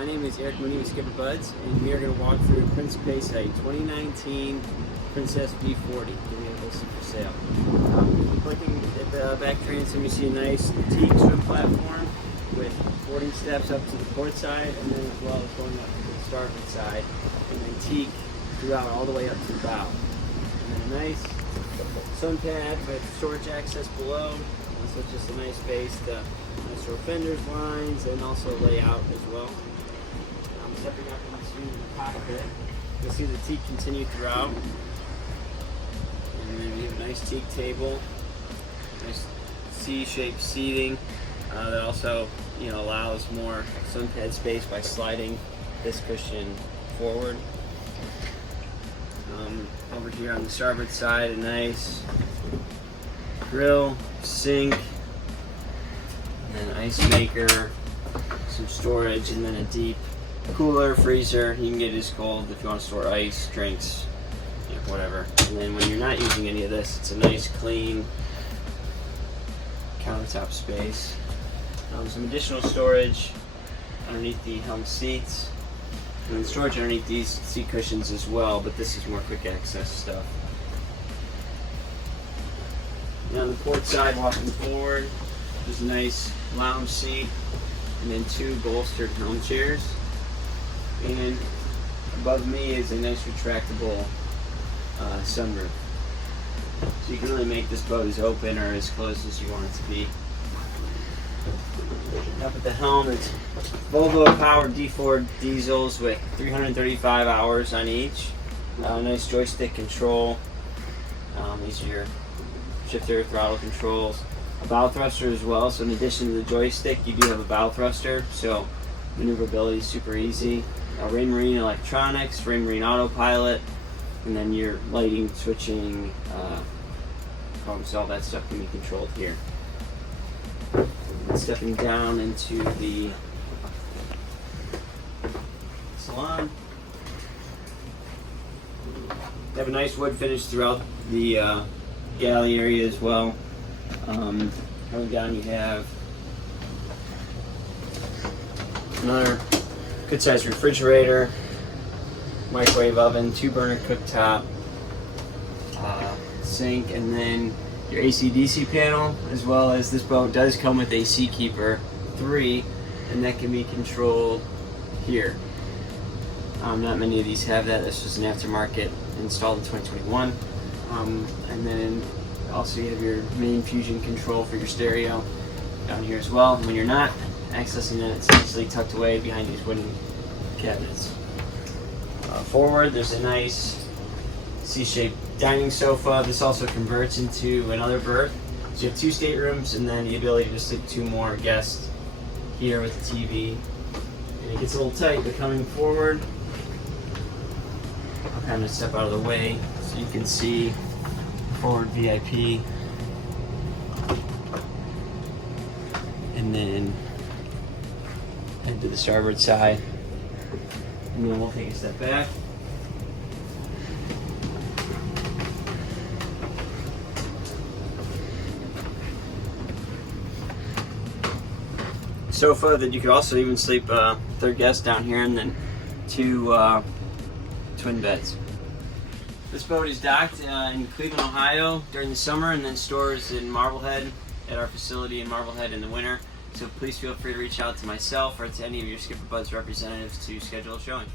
My name is Eric Mooney with SkipperBud's, and we are going to walk through Principessa, a 2019 Princess V40 that we have listed for sale. Looking at the back transom, you see a nice Teak swim platform with boarding steps up to the port side, and then as well as going up to the starboard side, and then Teak throughout all the way up to the bow. And then a nice sun pad with storage access below. So it's just a nice space to store fenders, lines, and also layout as well. Stepping up into the cockpit, you'll see the Teak continue throughout. And then we have a nice Teak table, nice C-shaped seating that also allows more sun pad space by sliding this cushion forward. Over here on the starboard side, a nice grill, sink, and an ice maker, some storage, and then a deep cooler, freezer. You can get it as cold if you want to store ice, drinks, whatever. And then when you're not using any of this, it's a nice clean countertop space. Some additional storage underneath the helm seats, and then storage underneath these seat cushions as well, but this is more quick access stuff. Now on the port side, walking forward, there's a nice lounge seat, and then two bolstered helm chairs. And above me is a nice retractable sunroof. So you can really make this boat as open or as closed as you want it to be. Up at the helm, it's Volvo powered D4 diesels with 335 hours on each. Nice joystick control. These are your shifter throttle controls. A bow thruster as well, so in addition to the joystick, you do have a bow thruster, so maneuverability is super easy. Raymarine electronics, Raymarine autopilot, and then your lighting, switching, so all that stuff can be controlled here. Stepping down into the salon. You have a nice wood finish throughout the galley area as well. Coming down, you have another good sized refrigerator, microwave oven, 2-burner cooktop, sink, and then your AC/DC panel, as well as this boat does come with a Seakeeper 3, and that can be controlled here. Not many of these have that. This was an aftermarket installed in 2021. And then also you have your main fusion control for your stereo down here as well. And when you're not accessing that, it's actually tucked away behind these wooden cabinets. Forward, there's a nice C-shaped dining sofa. This also converts into another berth. So you have 2 staterooms and then the ability to sleep 2 more guests here with the TV. And it gets a little tight, but coming forward, I'll kind of step out of the way so you can see forward VIP. And then head to the starboard side, and then we'll take a step back. Sofa that you could also even sleep a 3rd guest down here, and then 2 twin beds. This boat is docked in Cleveland, Ohio during the summer, and then stores in Marblehead at our facility in Marblehead in the winter. So please feel free to reach out to myself or to any of your SkipperBud's representatives to schedule a showing.